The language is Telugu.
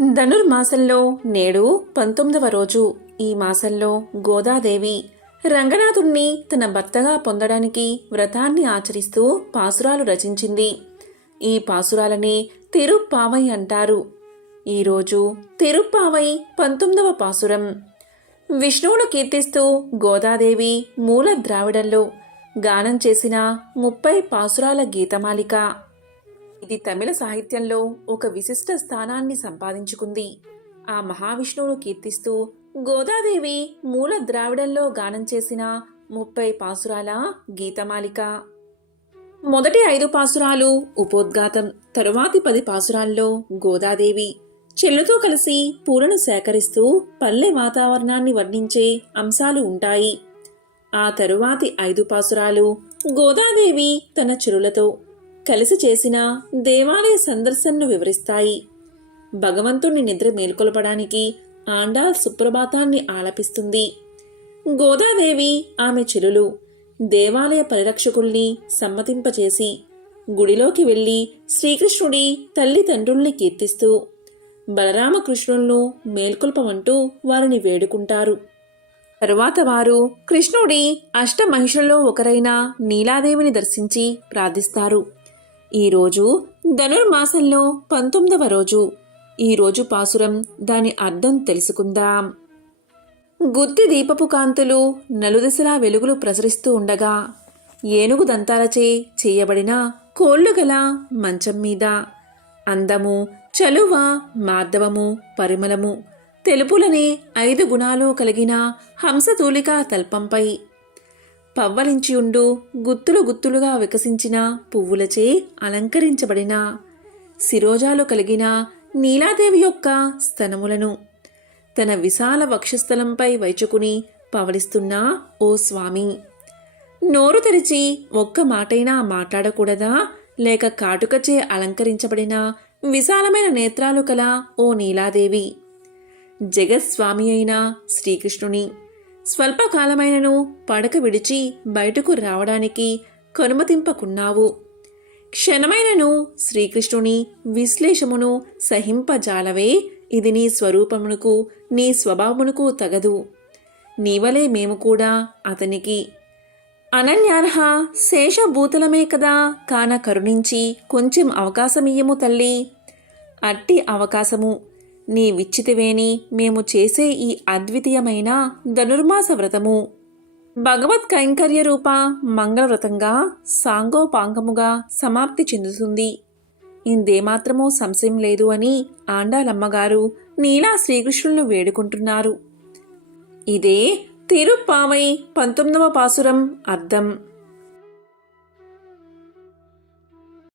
ధనుర్మాసంలో నేడు 19వ రోజు. ఈ మాసంలో గోదాదేవి రంగనాథుణ్ణి తన భర్తగా పొందడానికి వ్రతాన్ని ఆచరిస్తూ పాసురాలు రచించింది. ఈ పాసురాలని తిరుప్పావై అంటారు. ఈరోజు తిరుప్పావై 19వ పాసురం. విష్ణువును కీర్తిస్తూ గోదాదేవి మూల ద్రావిడంలో గానం చేసిన 30 పాసురాల గీతమాలిక. ఇది తమిళ సాహిత్యంలో ఒక విశిష్ట స్థానాన్ని సంపాదించుకుంది. ఆ మహావిష్ణువును కీర్తిస్తూ గోదాదేవి మూల ద్రావిడంలో గానం చేసిన 30 పాసురాల గీతమాలిక. మొదటి 5 పాసురాలు ఉపోద్ఘాతం. తరువాతి 10 పాసురాల్లో గోదాదేవి చెల్లుతో కలిసి పూలను సేకరిస్తూ పల్లె వాతావరణాన్ని వర్ణించే అంశాలు ఉంటాయి. ఆ తరువాతి 5 పాసురాలు గోదాదేవి తన చెరులతో కలిసి చేసిన దేవాలయ సందర్శనను వివరిస్తాయి. భగవంతుణ్ణి నిద్ర మేల్కొల్పడానికి ఆండాళ్ సుప్రభాతాన్ని ఆలపిస్తుంది. గోదాదేవి ఆమె చెలులు దేవాలయ పరిరక్షకుల్ని సమ్మతింపచేసి గుడిలోకి వెళ్లి శ్రీకృష్ణుడి తల్లిదండ్రుల్ని కీర్తిస్తూ బలరామకృష్ణులను మేల్కొల్పమంటూ వారిని వేడుకుంటారు. తరువాత వారు కృష్ణుడి అష్టమహిషులలో ఒకరైన నీలాదేవిని దర్శించి ప్రార్థిస్తారు. ఈరోజు ధనుర్మాసంలో 19వ రోజు. ఈరోజు పాసురం, దాని అర్థం తెలుసుకుందాం. గుత్తి దీపపు కాంతులు నలుదిశలా వెలుగులు ప్రసరిస్తూ ఉండగా ఏనుగు దంతాలచే చేయబడిన కోళ్లు గల మంచం మీద అందము, చలువ, మార్దవము, పరిమళము, తెలుపులనే 5 గుణాలు కలిగిన హంసతూలికా తల్పంపై పవ్వలించియుండు గుత్తులు గుత్తులుగా వికసించిన పువ్వులచే అలంకరించబడిన శిరోజాలు కలిగిన నీలాదేవి యొక్క స్తనములను తన విశాల వక్షస్థలంపై వైచుకుని పవలిస్తున్న ఓ స్వామి, నోరు తెరిచి ఒక్క మాటైనా మాట్లాడకూడదా? లేక కాటుకచే అలంకరించబడిన విశాలమైన నేత్రాలు కల ఓ నీలాదేవి, జగత్స్వామి అయిన శ్రీకృష్ణుని స్వల్పకాలమైనను పడక విడిచి బయటకు రావడానికి కనుమతింపకున్నావు. క్షణమైనను శ్రీకృష్ణుని విశ్లేషమును సహింపజాలవే. ఇది నీ స్వరూపమునకు నీ స్వభావమునకు తగదు. నీవలే మేము కూడా అతనికి అనన్యార్హ శేషభూతలమే కదా. కాన కరుణించి కొంచెం అవకాశమియ్యము తల్లి. అట్టి అవకాశము నీ విచ్చితివేని మేము చేసే ఈ అద్వితీయమైన ధనుర్మాస వ్రతము భగవత్ కైంకర్య రూప మంగళవ్రతంగా సాంగోపాంగముగా సమాప్తి చెందుతుంది. ఇందేమాత్రమూ సంశయం లేదు అని ఆండాలమ్మగారు నీలా శ్రీకృష్ణులను వేడుకుంటున్నారు. ఇదే తిరుప్పావై 19వ పాసురం అర్థం.